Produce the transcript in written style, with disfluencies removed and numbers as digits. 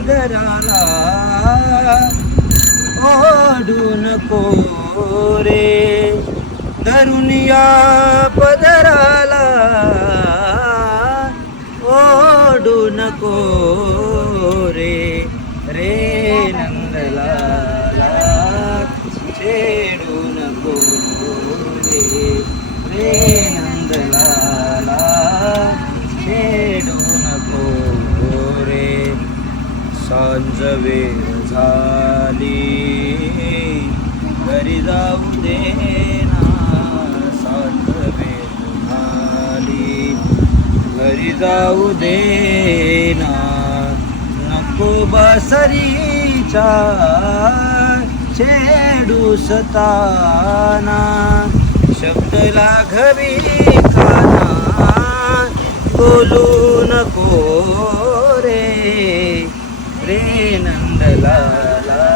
पदराला ओढू नको रे धरून या पदराला ओढू नको रे रे नंदलाला छेडू नको रे रे नंदलाला छेडू नको रे सांज वेळ झाली घरी जाऊ दे ना सांज वेळ झाली घरी जाऊ दे ना नको बसरीच्या छेडू सताना शब्द लाघवी काना बोलू नको रे रे नंदलाला